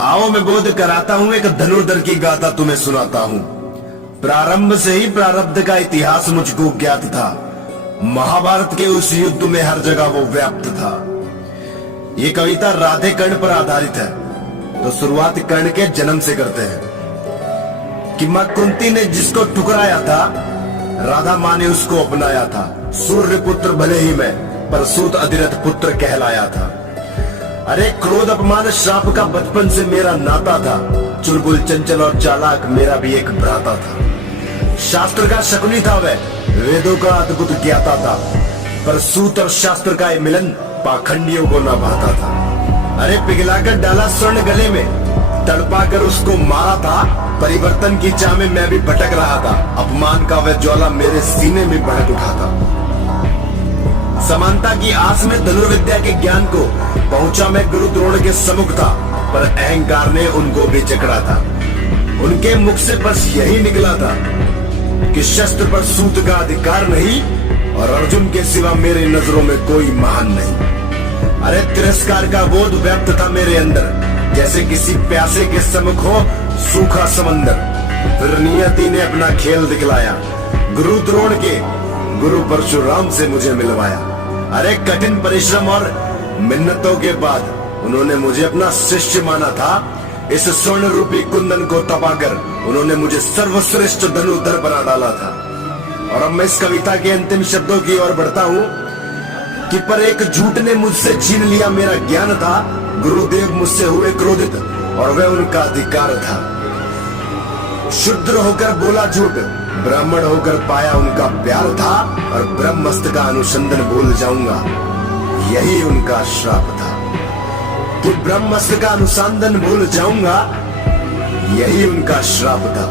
आओ मैं बोध कराता हूँ, एक धनुर्धर की गाथा तुम्हें सुनाता हूँ। प्रारंभ से ही प्रारब्ध का इतिहास मुझको ज्ञात था। महाभारत के उस युद्ध में हर जगह वो व्याप्त था। ये कविता राधे कर्ण पर आधारित है। तो शुरुआत कर्ण के जन्म से करते हैं कि मां कुंती ने जिसको ठुकराया था, राधा मां ने उसको अपनाया था। सूर्य पुत्र भले ही मैं, पर सूत अधिरथ पुत्र कहलाया था। अरे क्रोध अपमान श्राप का बचपन से मेरा नाता था। चुलबुल चंचल और चालाक मेरा भी एक भ्राता था। शास्त्र का शकुनी था वह, वेदों का अद्भुत ज्ञाता था, पर सूत और शास्त्र का ये मिलन पाखंडियों को न भाता था। अरे पिघलाकर डाला स्वर्ण गले में, तड़पा कर उसको मारा था। परिवर्तन की चाह में मैं भी भटक रहा था। अपमान का वह ज्वाला मेरे सीने में भड़क उठा था। समानता की आस में धनुर्विद्या के ज्ञान को पहुंचा मैं गुरु द्रोण के सम्मुख था, पर अहंकार ने उनको भी जकड़ा था। उनके मुख से बस यही निकला था कि शस्त्र पर सूत का अधिकार नहीं, और अर्जुन के सिवा मेरे नजरों में कोई महान नहीं। अरे तिरस्कार का बोध व्याप्त था मेरे अंदर, जैसे किसी प्यासे के सम्मुख हो सूखा समंदर। फिर नियति ने अपना खेल दिखलाया, गुरु द्रोण के गुरु परशुराम से मुझे मिलवाया। अरे कठिन परिश्रम और मिन्नतों के बाद उन्होंने मुझे अपना शिष्य माना था। इस स्वर्ण रूपी कुंदन को तपाकर उन्होंने मुझे सर्वश्रेष्ठ धनुर्धर बना डाला था। और अब मैं इस कविता के अंतिम शब्दों की ओर बढ़ता हूँ कि पर एक झूठ ने मुझसे छीन लिया मेरा ज्ञान था। गुरुदेव मुझसे हुए क्रोधित और वह उनका अधिकार था। शूद्र होकर बोला झूठ, ब्राह्मण होकर पाया उनका प्यार था, और ब्रह्मस्त्र का अनुसंधान भूल जाऊंगा, यही उनका श्राप था। कि ब्रह्मस्त्र का अनुसंधान भूल जाऊंगा, यही उनका श्राप था।